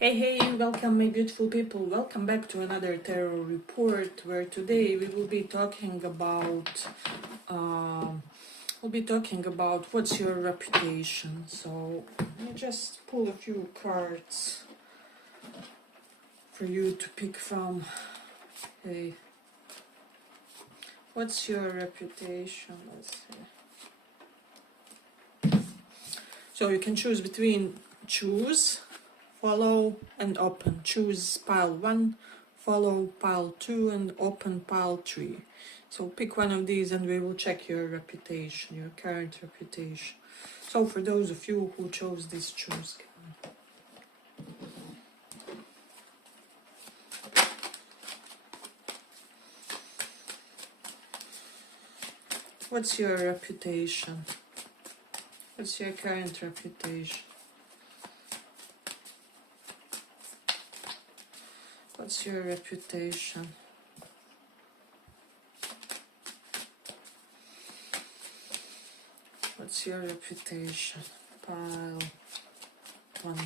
Hey, welcome my beautiful people. Welcome back to another tarot report where today we will be talking about what's your reputation. So let me just pull a few cards for you to pick from. Hey, what's your reputation? Let's see. So you can choose between choose, follow and open. Choose pile 1, follow pile 2 and open pile 3. So pick one of these and we will check your reputation, your current reputation. So for those of you who chose this choose card. What's your reputation? What's your current reputation? What's your reputation? What's your reputation? Pile 1.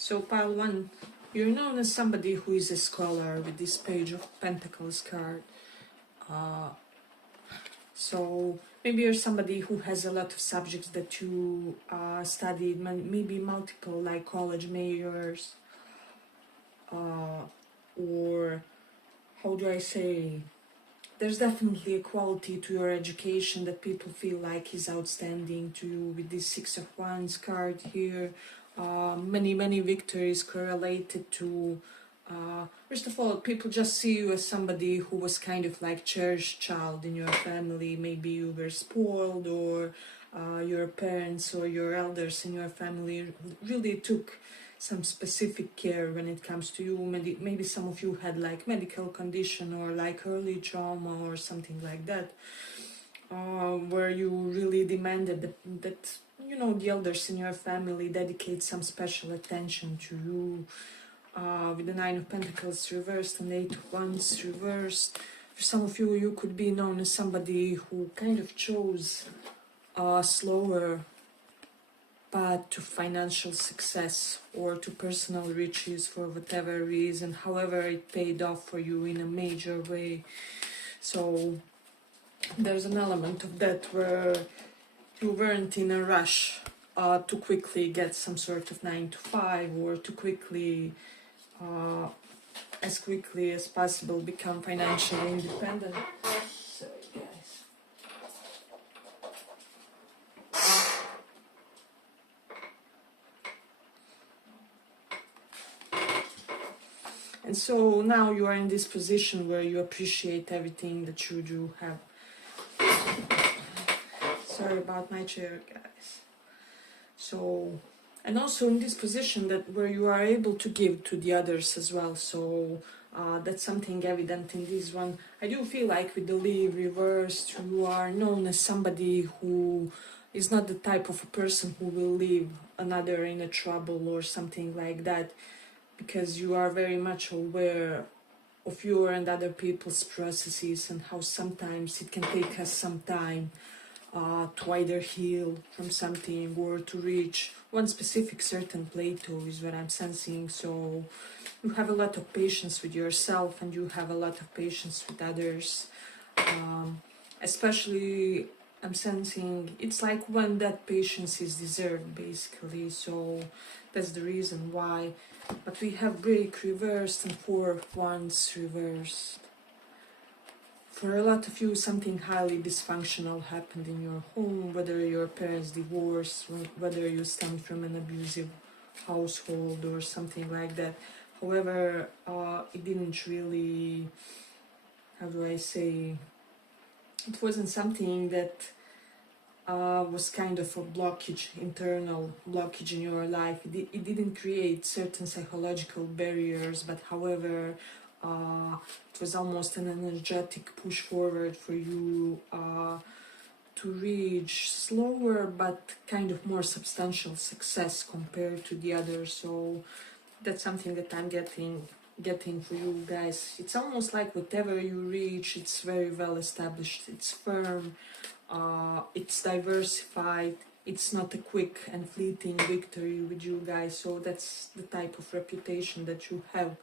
So pile 1, you're known as somebody who is a scholar with this Page of Pentacles card. So maybe you're somebody who has a lot of subjects that you studied, maybe multiple like college majors, or how do I say, there's definitely a quality to your education that people feel like is outstanding to you with this Six of Wands card here. Many victories correlated to first of all, people just see you as somebody who was kind of like cherished child in your family. Maybe you were spoiled, or your parents or your elders in your family really took some specific care when it comes to you. Maybe some of you had like medical condition or like early trauma or something like that, where you really demanded that you know the elders in your family dedicate some special attention to you. With the Nine of Pentacles reversed and Eight of Wands reversed, for some of you, you could be known as somebody who kind of chose a slower path to financial success or to personal riches for whatever reason, however it paid off for you in a major way. So there's an element of that where you weren't in a rush to quickly get some sort of 9 to 5 or to quickly as quickly as possible become financially independent. Sorry guys. And so now you are in this position where you appreciate everything that you do have. Sorry about my chair, guys. So, and also in this position that where you are able to give to the others as well. So that's something evident in this one. I do feel like with the leaf reversed, you are known as somebody who is not the type of a person who will leave another in a trouble or something like that, because you are very much aware of your and other people's processes and how sometimes it can take us some time to either heal from something or to reach one specific certain plateau is what I'm sensing. So you have a lot of patience with yourself and you have a lot of patience with others, especially I'm sensing it's like when that patience is deserved, basically. So that's the reason why. But we have break reversed and 4 of Wands reversed. For a lot of you, something highly dysfunctional happened in your home, whether your parents divorced, whether you stem from an abusive household or something like that. However, it didn't really, how do I say, it wasn't something that was kind of a blockage, internal blockage in your life. It didn't create certain psychological barriers, but however, it was almost an energetic push forward for you to reach slower but kind of more substantial success compared to the others. So that's something that I'm getting for you guys. It's almost like whatever you reach, it's very well established, it's firm, it's diversified, it's not a quick and fleeting victory with you guys. So that's the type of reputation that you have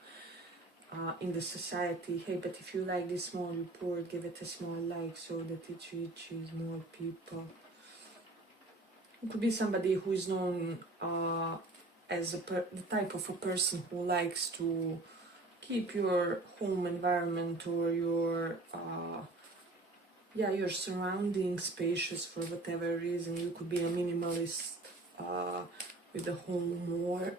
in the society. Hey, but if you like this small report, give it a small like so that it reaches more people. It could be somebody who is known as the type of a person who likes to keep your home environment or your your surroundings spacious for whatever reason. You could be a minimalist with the home, or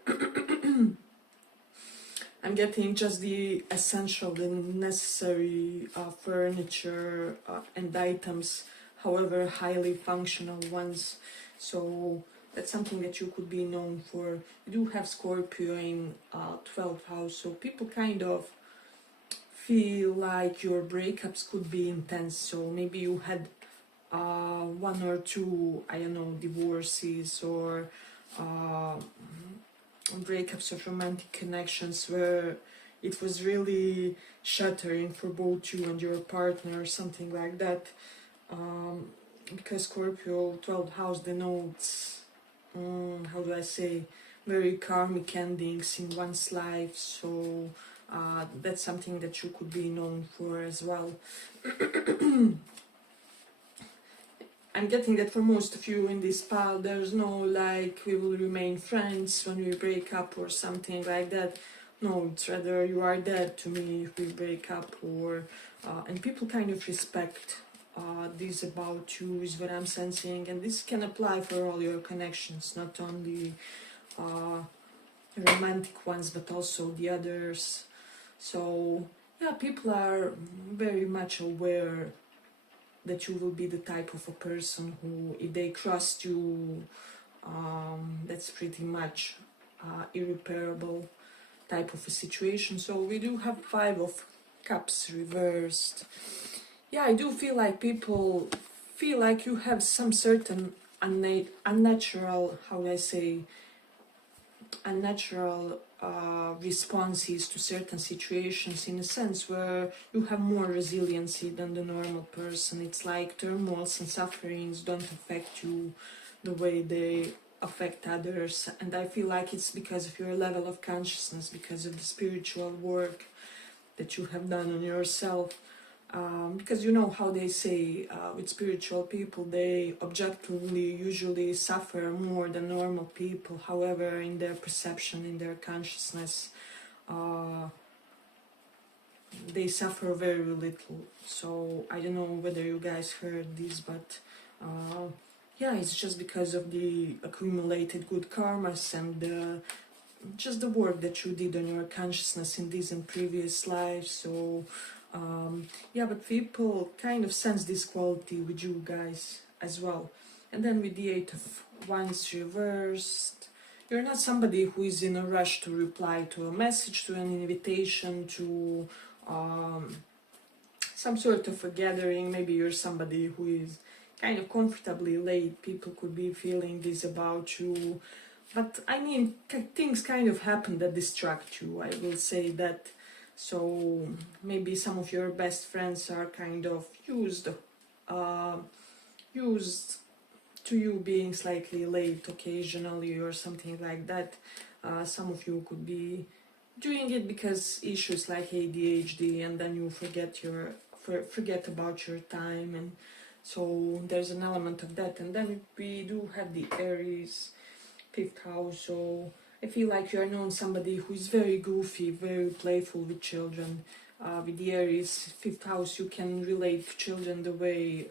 I'm getting just the essential, the necessary furniture and items, however highly functional ones. So that's something that you could be known for. You do have Scorpio in 12th house, so people kind of feel like your breakups could be intense. So maybe you had 1 or 2, I don't know, divorces or breakups of romantic connections where it was really shattering for both you and your partner or something like that. Because Scorpio 12th house denotes, how do I say, very karmic endings in one's life. So that's something that you could be known for as well. I'm getting that for most of you in this pile, there's no like we will remain friends when we break up or something like that. No, it's rather you are dead to me if we break up, or and people kind of respect this about you is what I'm sensing, and this can apply for all your connections, not only romantic ones but also the others. So yeah, people are very much aware that you will be the type of a person who, if they trust you, that's pretty much irreparable type of a situation. So we do have 5 of Cups reversed. Yeah, I do feel like people feel like you have some certain unnatural, how do I say, unnatural responses to certain situations, in a sense where you have more resiliency than the normal person. It's like turmoils and sufferings don't affect you the way they affect others, and I feel like it's because of your level of consciousness, because of the spiritual work that you have done on yourself. Because you know how they say with spiritual people, they objectively usually suffer more than normal people. However, in their perception, in their consciousness, they suffer very little. So I don't know whether you guys heard this, but yeah, it's just because of the accumulated good karmas and just the work that you did on your consciousness in these and previous lives. So yeah, but people kind of sense this quality with you guys as well. And then with the 8 of Wands reversed, you're not somebody who is in a rush to reply to a message, to an invitation, to some sort of a gathering. Maybe you're somebody who is kind of comfortably late. People could be feeling this about you. But I mean, things kind of happen that distract you, I will say that. So maybe some of your best friends are kind of used to you being slightly late occasionally or something like that. Some of you could be doing it because issues like ADHD, and then you forget about your time and So there's an element of that. And then we do have the Aries 5th house. So I feel like you are known somebody who is very goofy, very playful with children. With the Aries 5th house, you can relate to children the way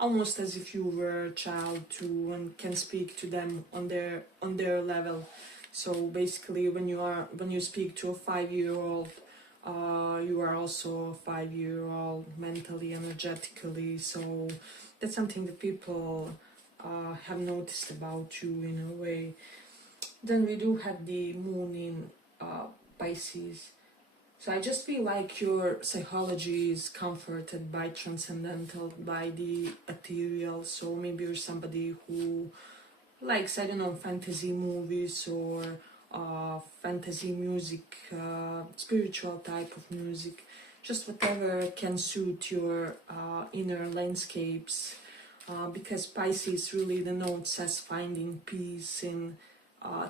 almost as if you were a child too, and can speak to them on their level. So basically, when you speak to a 5-year-old, you are also a 5-year-old mentally, energetically. So that's something that people have noticed about you in a way. Then we do have the moon in Pisces. So I just feel like your psychology is comforted by transcendental, by the ethereal. So maybe you're somebody who likes, I don't know, fantasy movies or fantasy music, spiritual type of music, just whatever can suit your inner landscapes. Because Pisces really denotes as finding peace in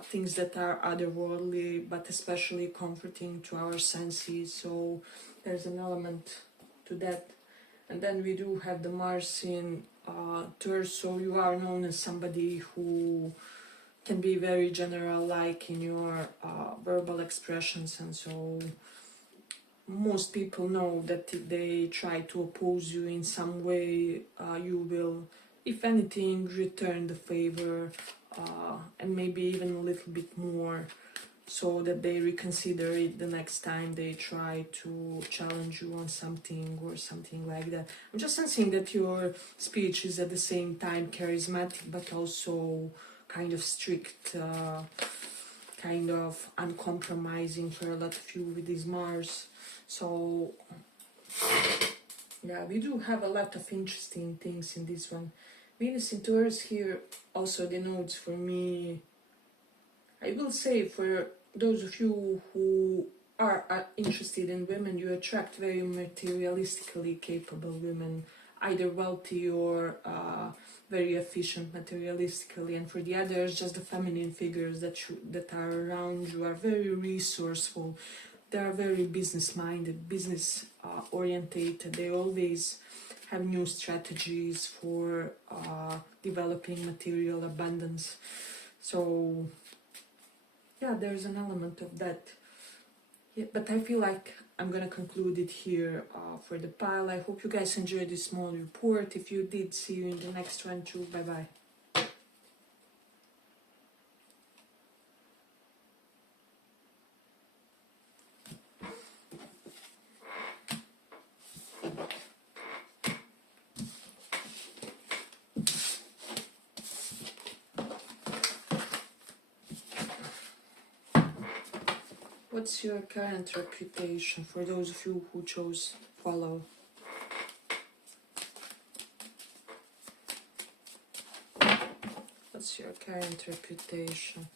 things that are otherworldly, but especially comforting to our senses. So there's an element to that. And then we do have the Mars in Taurus. So you are known as somebody who can be very general, like in your verbal expressions, and so most people know that if they try to oppose you in some way, you will, if anything, return the favor, and maybe even a little bit more, so that they reconsider it the next time they try to challenge you on something or something like that. I'm just sensing that your speech is at the same time charismatic, but also kind of strict, kind of uncompromising for a lot of you with this Mars. So yeah, we do have a lot of interesting things in this one. Venus in Taurus here also denotes for me, I will say, for those of you who are interested in women, you attract very materialistically capable women, either wealthy or very efficient materialistically. And for the others, just the feminine figures that are around you are very resourceful. They are very business-minded, business-orientated. They always have new strategies for developing material abundance. So yeah, there's an element of that. Yeah, but I feel like I'm gonna conclude it here for the pile. I hope you guys enjoyed this small report. If you did, see you in the next one too. Bye bye. What's your current reputation for those of you who chose follow? What's your current reputation?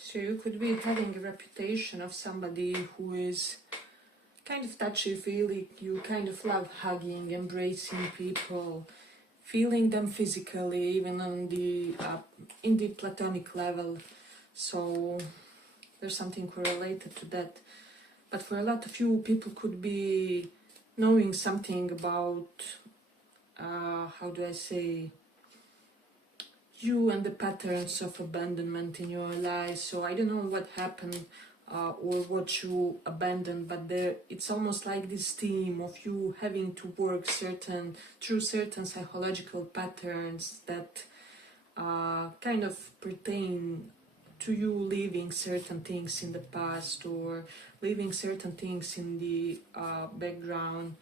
So you could be having a reputation of somebody who is kind of touchy-feely. You kind of love hugging, embracing people, feeling them physically, even on the in the platonic level. So there's something correlated to that. but for a lot of you, people could be knowing something about, how do I say, you and the patterns of abandonment in your life. So I don't know what happened or what you abandoned, but it's almost like this theme of you having to work through certain psychological patterns that kind of pertain to you leaving certain things in the past or leaving certain things in the background.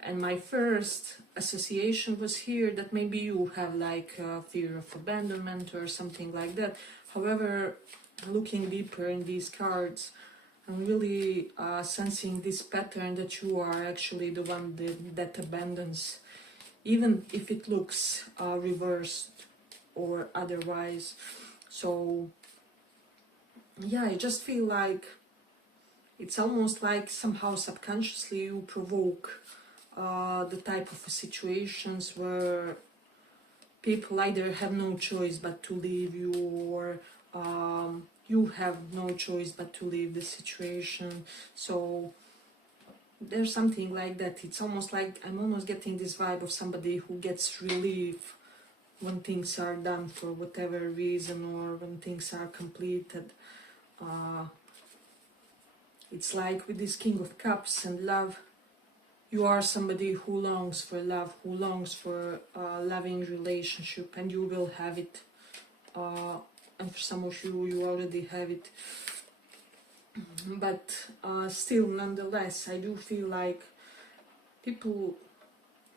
And my first association was here that maybe you have like a fear of abandonment or something like that. However, looking deeper in these cards, I'm really sensing this pattern that you are actually the one that abandons, even if it looks reversed or otherwise. So yeah, I just feel like it's almost like somehow subconsciously you provoke the type of situations where people either have no choice but to leave you, or you have no choice but to leave the situation. So there's something like that. It's almost like I'm almost getting this vibe of somebody who gets relief when things are done for whatever reason, or when things are completed. It's like with this King of Cups and love, you are somebody who longs for love, who longs for a loving relationship, and you will have it. And for some of you, you already have it. But still, nonetheless, I do feel like people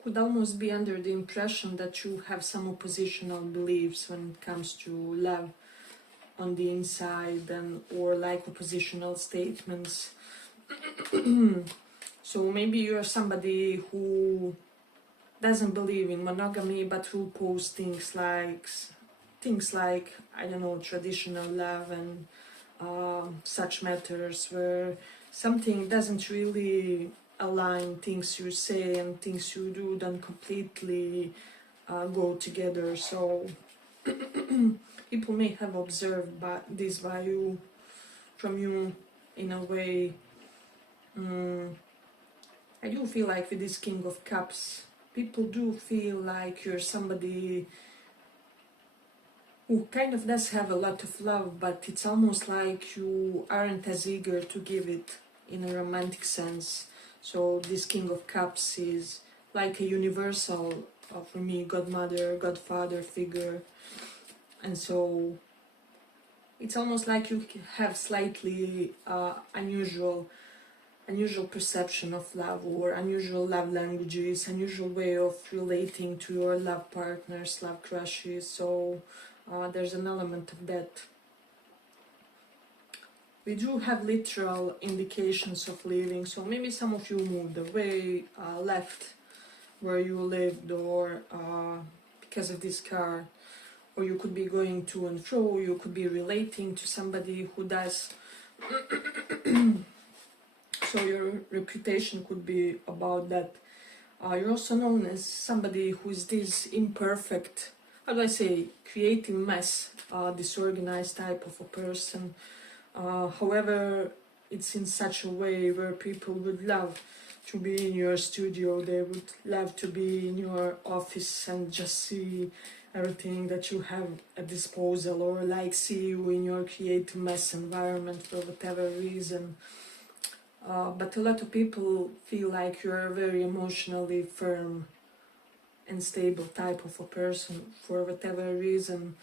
could almost be under the impression that you have some oppositional beliefs when it comes to love on the inside, and or like oppositional statements. So maybe you're somebody who doesn't believe in monogamy, but who posts things like I don't know, traditional love and such matters, where something doesn't really align, things you say and things you do don't completely go together. So people may have observed this value from you in a way. I do feel like with this King of Cups, people do feel like you're somebody who kind of does have a lot of love, but it's almost like you aren't as eager to give it in a romantic sense. So this King of Cups is like a universal, for me, godmother, godfather figure. And so it's almost like you have slightly unusual perception of love, or unusual love languages, unusual way of relating to your love partners, love crushes. So there's an element of that. We do have literal indications of leaving, so maybe some of you moved away, left where you lived, or because of this card, or you could be going to and fro, you could be relating to somebody who does. So your reputation could be about that. You're also known as somebody who is this imperfect, how do I say, creative mess, disorganized type of a person. However, it's in such a way where people would love to be in your studio, they would love to be in your office and just see everything that you have at disposal, or like see you in your creative mess environment for whatever reason. But a lot of people feel like you're a very emotionally firm and stable type of a person for whatever reason.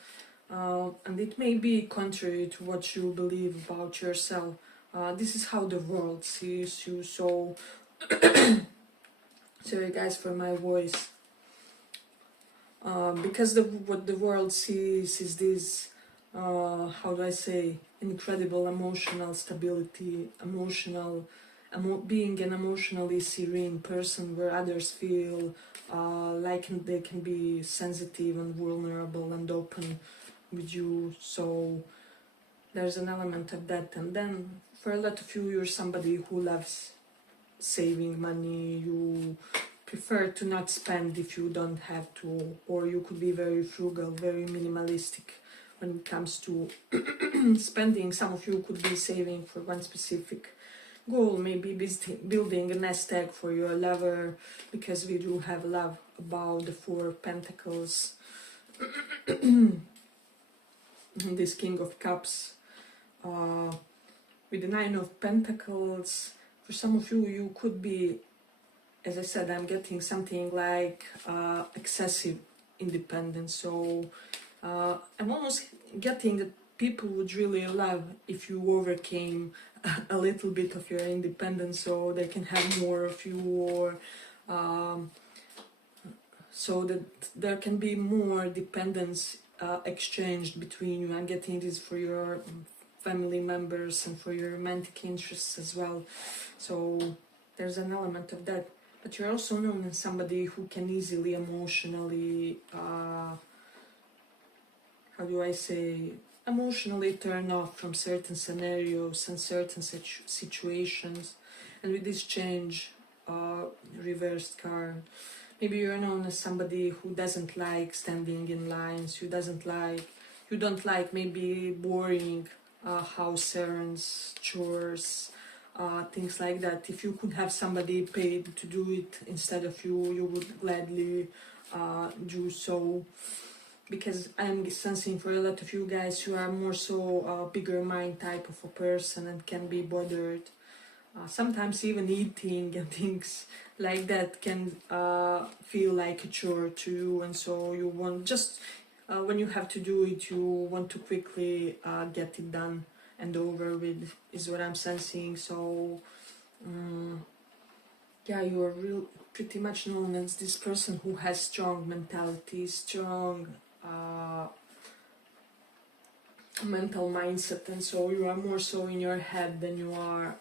And it may be contrary to what you believe about yourself. This is how the world sees you. So, sorry guys for my voice. Because what the world sees is this, how do I say, incredible emotional stability, being an emotionally serene person, where others feel like they can be sensitive and vulnerable and open with you. So there's an element of that. And then for a lot of you, you're somebody who loves saving money, you prefer to not spend if you don't have to, or you could be very frugal, very minimalistic when it comes to spending. Some of you could be saving for one specific goal, maybe building a nest egg for your lover, because we do have love about the Four of Pentacles. This King of Cups, with the Nine of Pentacles. For some of you, you could be, as I said, I'm getting something like excessive independence. So I'm almost getting that people would really love if you overcame a little bit of your independence, so they can have more of you, or so that there can be more dependence exchanged between you. I'm getting this for your family members and for your romantic interests as well. So there's an element of that. But you're also known as somebody who can easily emotionally, how do I say, emotionally turn off from certain scenarios and certain situations. And with this change, reversed card, maybe you're known as somebody who doesn't like standing in lines, you don't like maybe boring house errands, chores, things like that. If you could have somebody paid to do it instead of you, you would gladly do so. Because I'm sensing for a lot of you guys, you are more so bigger mind type of a person and can be bothered. Sometimes even eating and things like that can feel like a chore to you, and so you want just when you have to do it, you want to quickly get it done and over with, is what I'm sensing. So yeah, you are pretty much known as this person who has strong mentality, strong mental mindset, and so you are more so in your head than you are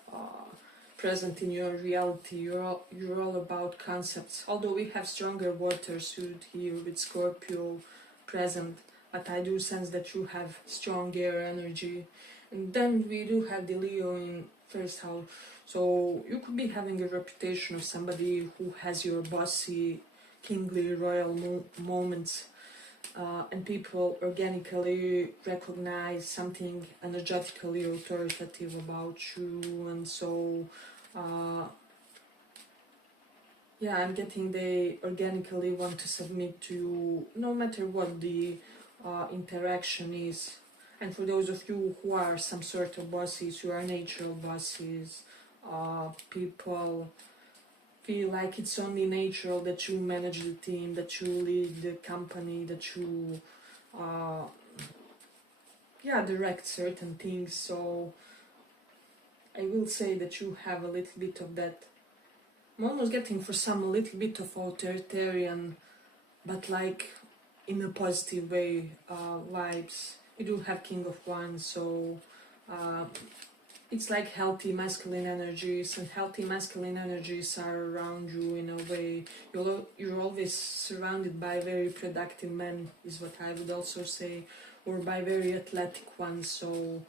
present in your reality. You're all about concepts, although we have stronger water suit here with Scorpio present, but I do sense that you have strong air energy. And then we do have the Leo in first house, so you could be having a reputation of somebody who has your bossy, kingly, royal moments. And people organically recognize something energetically authoritative about you, and so yeah, I'm getting they organically want to submit to you no matter what the interaction is. And for those of you who are some sort of bosses, you are natural bosses, people feel like it's only natural that you manage the team, that you lead the company, that you direct certain things. So I will say that you have a little bit of that. I'm almost getting for some a little bit of authoritarian, but like in a positive way, vibes. You do have King of Wands, so it's like healthy masculine energies, and healthy masculine energies are around you in a way. You're always surrounded by very productive men, is what I would also say, or by very athletic ones. So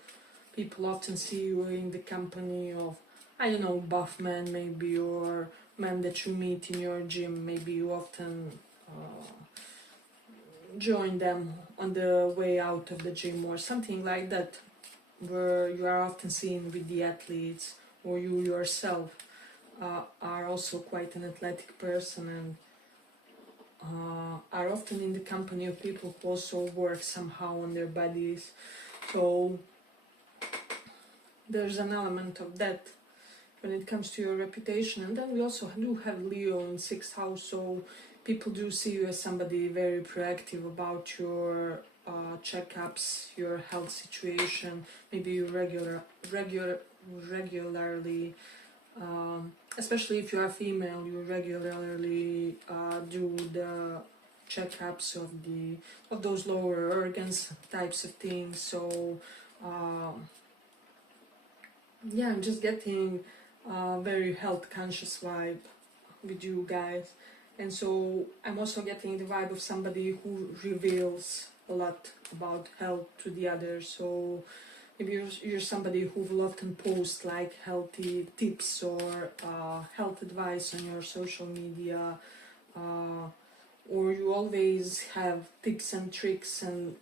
people often see you in the company of, I don't know, buff men maybe, or men that you meet in your gym. Maybe you often join them on the way out of the gym or something like that, where you are often seen with the athletes, or you yourself are also quite an athletic person, and are often in the company of people who also work somehow on their bodies. So there's an element of that when it comes to your reputation. And then we also do have Leo in 6th house, so people do see you as somebody very proactive about your checkups, your health situation. Maybe you regularly, especially if you are female, you regularly do the checkups of those lower organs, types of things. So yeah, I'm just getting a very health conscious vibe with you guys. And so I'm also getting the vibe of somebody who reveals a lot about health to the others. So maybe you're somebody who will often post like healthy tips or health advice on your social media, or you always have tips and tricks and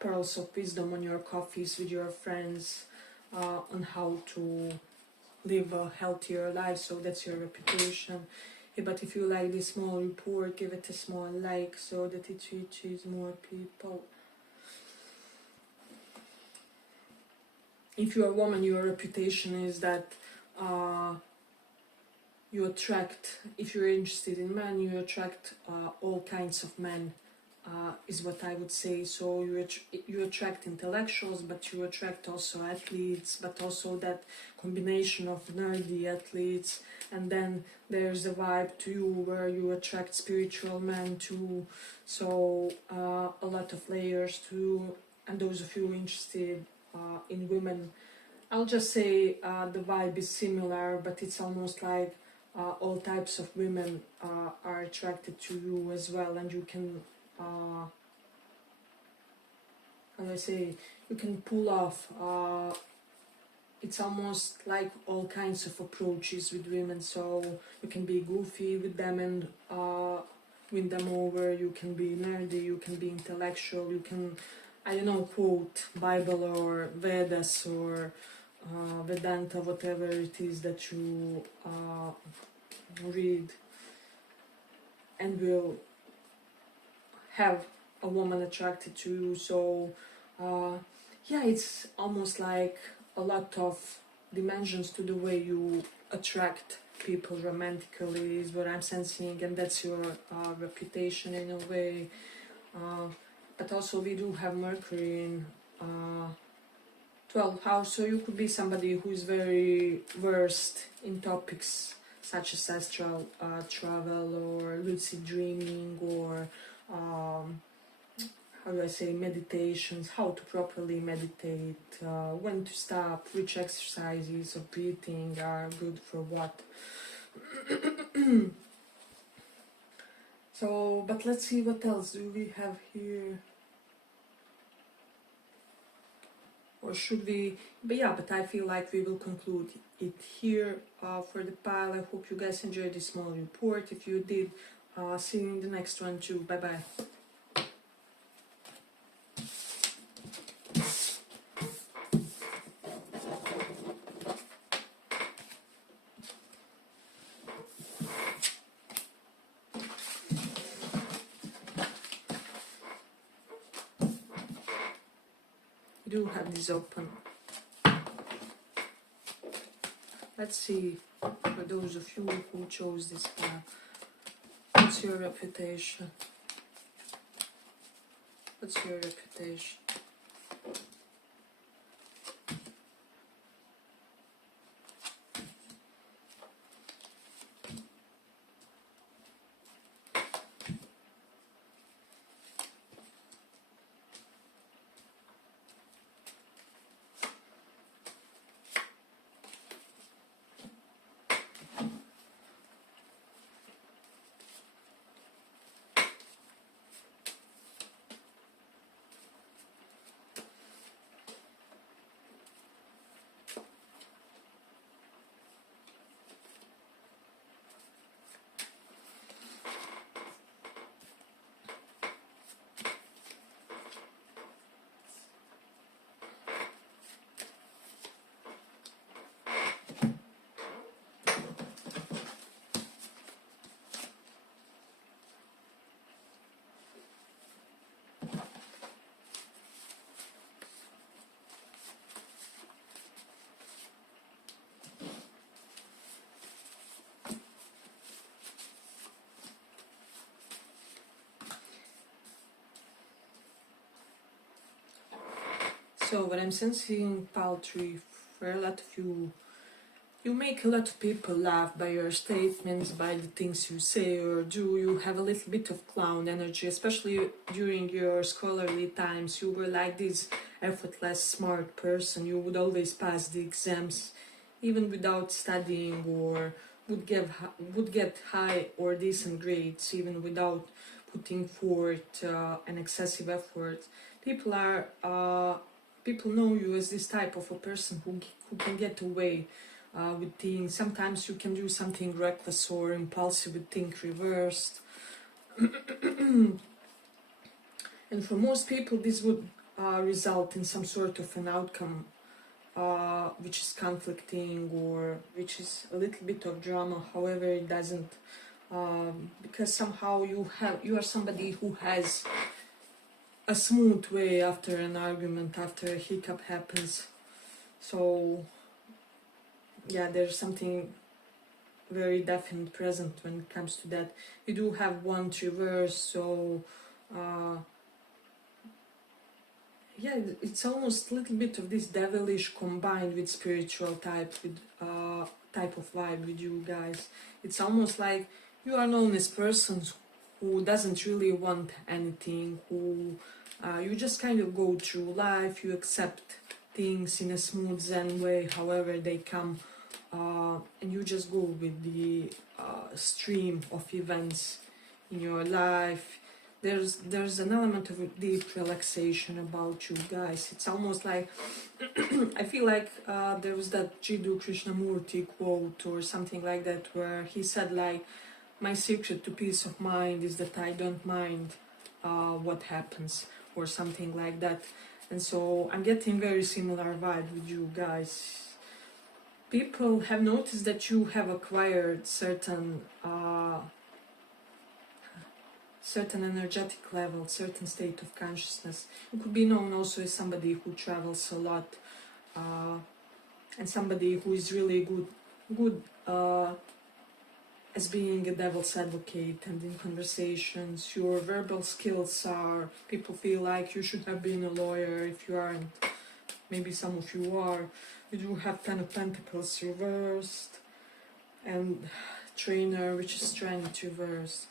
pearls of wisdom on your coffees with your friends on how to live a healthier life, so that's your reputation. Yeah, but if you like this small report, give it a small like so that it reaches more people. If you're a woman, your reputation is that you attract, if you're interested in men, you attract all kinds of men, is what I would say. So you attract intellectuals, but you attract also athletes, but also that combination of nerdy athletes. And then there's a vibe to you where you attract spiritual men too. So a lot of layers too. And those of you interested in women, I'll just say the vibe is similar, but it's almost like all types of women are attracted to you as well, and you can, how do I say, you can pull off. It's almost like all kinds of approaches with women, so you can be goofy with them and win them over. You can be nerdy, you can be intellectual, you can, I don't know, quote Bible or Vedas or Vedanta, whatever it is that you read, and will have a woman attracted to you. So yeah, it's almost like a lot of dimensions to the way you attract people romantically is what I'm sensing, and that's your reputation in a way. But also we do have Mercury in 12th house, so you could be somebody who is very versed in topics such as astral travel or lucid dreaming or how do I say, meditations, how to properly meditate, when to stop, which exercises of breathing are good for what. So, but let's see what else do we have here. Or should we? But yeah, but I feel like we will conclude it here for the pile. I hope you guys enjoyed this small report. If you did, see you in the next one too. Bye bye. Do have this open. Let's see, for those of you who chose this path, what's your reputation? What's your reputation? So what I'm sensing, Paltry, for a lot of you, you make a lot of people laugh by your statements, by the things you say or do. You have a little bit of clown energy, especially during your scholarly times. You were like this effortless, smart person. You would always pass the exams, even without studying, or would get high or decent grades, even without putting forth an excessive effort. People know you as this type of a person who can get away with things. Sometimes you can do something reckless or impulsive with things reversed. And for most people this would result in some sort of an outcome which is conflicting or which is a little bit of drama. However, it doesn't, because somehow you are somebody who has a smooth way after an argument, after a hiccup happens. So yeah, there's something very definite present when it comes to that. You do have one reverse, so yeah, it's almost a little bit of this devilish combined with spiritual type, with type of vibe with you guys. It's almost like you are known as persons who doesn't really want anything, who you just kind of go through life, you accept things in a smooth zen way, however they come, and you just go with the stream of events in your life. There's an element of deep relaxation about you guys. It's almost like I feel like there was that Jiddu Krishnamurti quote or something like that, where he said like, my secret to peace of mind is that I don't mind what happens, or something like that. And so I'm getting very similar vibe with you guys. People have noticed that you have acquired certain energetic level, certain state of consciousness. You could be known also as somebody who travels a lot, and somebody who is really good as being a devil's advocate and in conversations. Your verbal skills are, people feel like you should have been a lawyer if you aren't. Maybe some of you are. You do have Ten of Pentacles reversed, and Trainer, which is Strength reversed.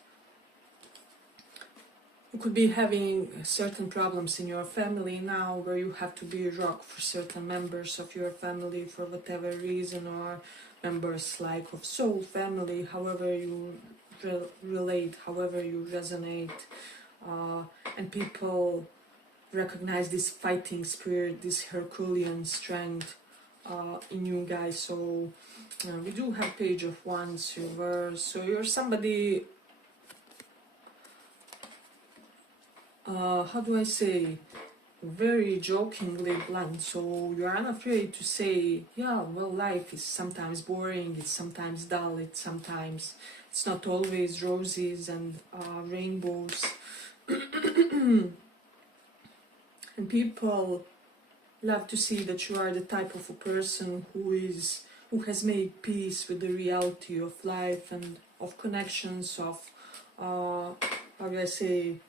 You could be having certain problems in your family now, where you have to be a rock for certain members of your family for whatever reason, or members like of soul family, however you relate, however you resonate, and people recognize this fighting spirit, this Herculean strength in you guys. So we do have Page of Wands reverse. So you're somebody, how do I say, very jokingly blunt. So you're unafraid to say, yeah, well, life is sometimes boring, it's sometimes dull, it's not always roses and rainbows. And people love to see that you are the type of a person who has made peace with the reality of life and of connections, of how do I say,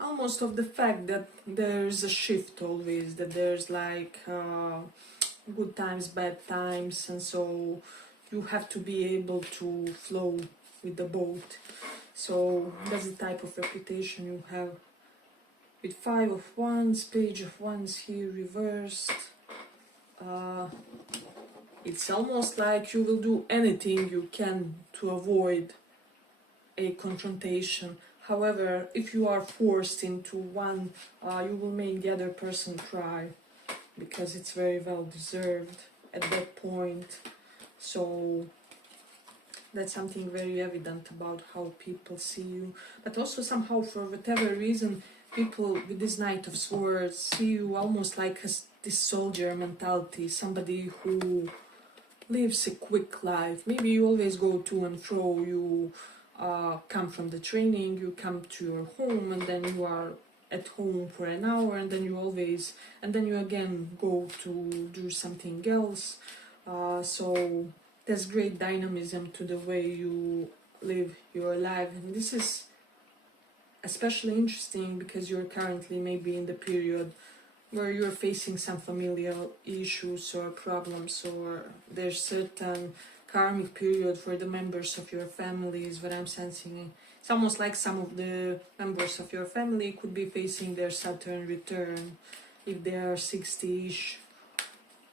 almost of the fact that there's a shift always, that there's like good times, bad times, and so you have to be able to flow with the boat. So that's the type of reputation you have. With Five of Wands, Page of Wands here reversed, it's almost like you will do anything you can to avoid a confrontation. However, if you are forced into one, you will make the other person cry, because it's very well deserved at that point. So that's something very evident about how people see you. But also somehow, for whatever reason, people with this Knight of Swords see you almost like this soldier mentality, somebody who lives a quick life. Maybe you always go to and fro, you come from the training, you come to your home, and then you are at home for an hour, and then you again go to do something else. So there's great dynamism to the way you live your life, and this is especially interesting because you're currently maybe in the period where you're facing some familial issues or problems, or there's certain karmic period for the members of your family is what I'm sensing. It's almost like some of the members of your family could be facing their Saturn return if they are 60-ish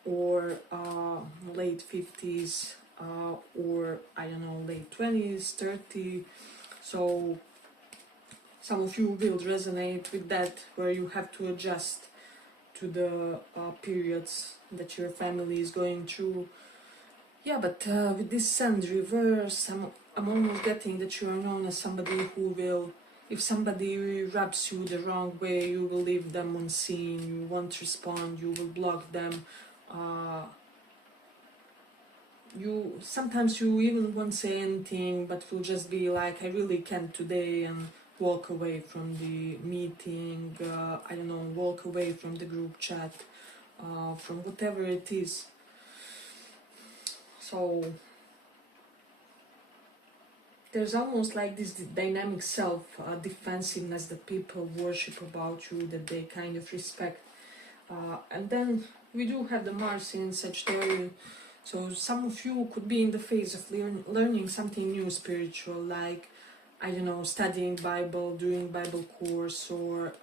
or late 50s, or I don't know, late 20s, 30. So some of you will resonate with that, where you have to adjust to the periods that your family is going through. Yeah, but with this Sun reverse, I'm almost getting that you are known as somebody who will if somebody rubs you the wrong way, you will leave them unseen, you won't respond, you will block them. You sometimes you even won't say anything, but will just be like, I really can't today, and walk away from the meeting. I don't know, walk away from the group chat, from whatever it is. So there's almost like this dynamic self defensiveness that people worship about you, that they kind of respect. And then we do have the Mars in Sagittarius. So some of you could be in the phase of learning something new spiritual, like, I don't know, studying Bible, doing Bible course, or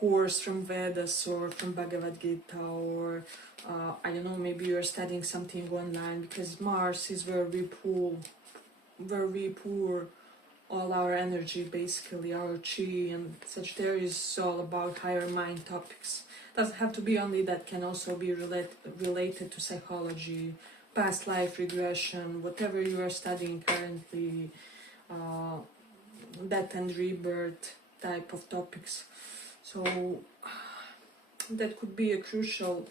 course from Vedas or from Bhagavad Gita, or I don't know, maybe you're studying something online, because Mars is where we pour all our energy, basically our chi, and Sagittarius is all about higher mind topics. Doesn't have to be only that, can also be related to psychology, past life regression, whatever you are studying currently, death and rebirth type of topics. So that could be a crucial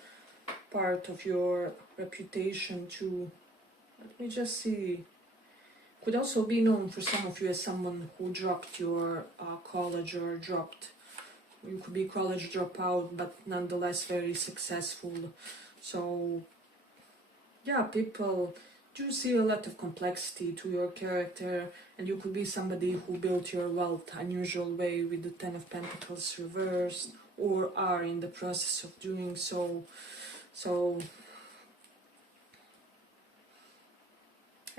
part of your reputation too. Let me just see. Could also be known for some of you as someone who dropped your college, or you could be college dropout, but nonetheless very successful. So yeah, people do see a lot of complexity to your character, and you could be somebody who built your wealth unusual way with the Ten of Pentacles reversed, or are in the process of doing so. So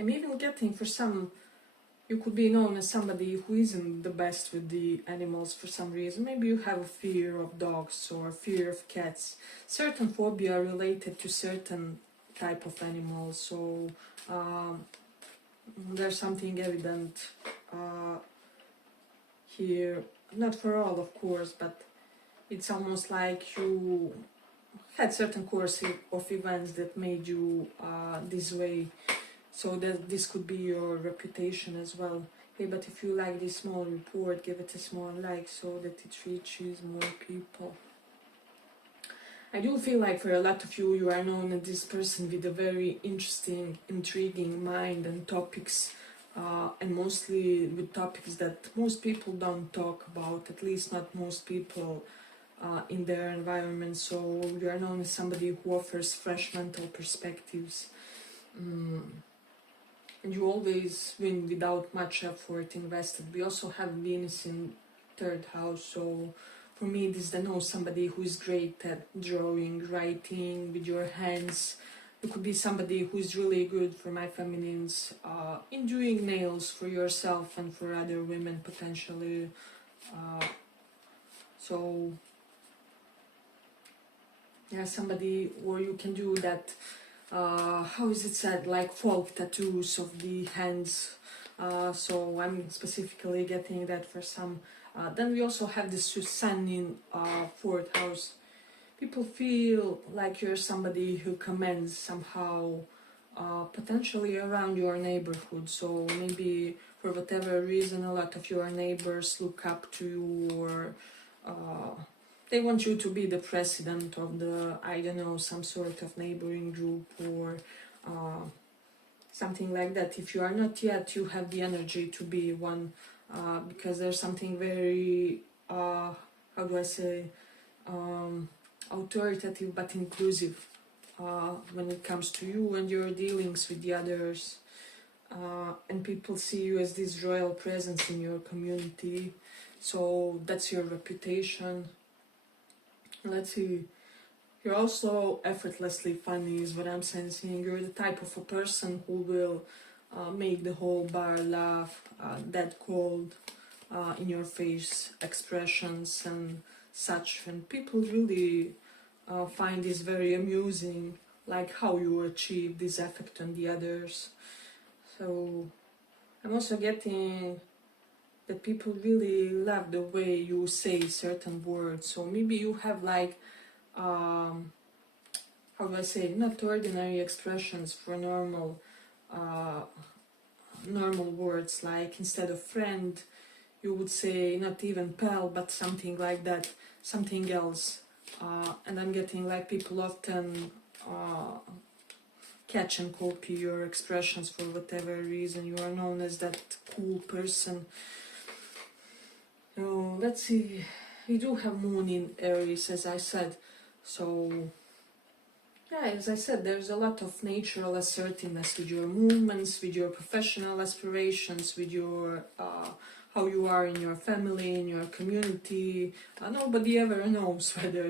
I'm even getting, for some, you could be known as somebody who isn't the best with the animals for some reason. Maybe you have a fear of dogs or fear of cats. Certain phobia related to certain type of animals. So there's something evident here. Not for all, of course, but it's almost like you had certain course of events that made you this way. So that this could be your reputation as well. Hey, but if you like this small report, give it a small like so that it reaches more people. I do feel like for a lot of you, you are known as this person with a very interesting, intriguing mind and topics, and mostly with topics that most people don't talk about, at least not most people in their environment. So you are known as somebody who offers fresh mental perspectives. And you always win without much effort invested. We also have Venus in 3rd house, so for me this denotes somebody who is great at drawing, writing with your hands. You could be somebody who is really good, for my feminines, in doing nails for yourself and for other women potentially. So yeah, somebody, or you can do that, how is it said, like folk tattoos of the hands. So I'm specifically getting that for some. Then we also have the Sun in 4th house. People feel like you're somebody who commands somehow, potentially around your neighborhood. So maybe for whatever reason a lot of your neighbors look up to you, or they want you to be the president of the, I don't know, some sort of neighboring group, or something like that. If you are not yet, you have the energy to be one, because there's something very, how do I say, authoritative but inclusive when it comes to you and your dealings with the others. And people see you as this royal presence in your community. So that's your reputation. Let's see. You're also effortlessly funny, is what I'm sensing. You're the type of a person who will make the whole bar laugh, dead cold, in your face expressions and such. And people really find this very amusing, like how you achieve this effect on the others. So I'm also getting that people really love the way you say certain words. So maybe you have like, how do I say, not ordinary expressions for normal words, like instead of friend, you would say not even pal, but something like that, something else. And I'm getting like people often catch and copy your expressions for whatever reason. You are known as that cool person. Let's see, we do have moon in Aries, as I said, so yeah, as I said, there's a lot of natural assertiveness with your movements, with your professional aspirations, with your how you are in your family, in your community. Nobody ever knows whether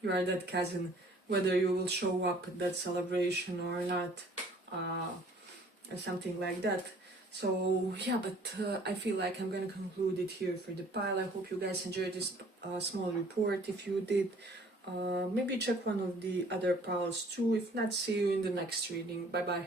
you are that cousin, whether you will show up at that celebration or not, or something like that. So yeah, but I feel like I'm gonna conclude it here for the pile. I hope you guys enjoyed this small report. If you did, maybe check one of the other piles too. If not, see you in the next reading. Bye bye.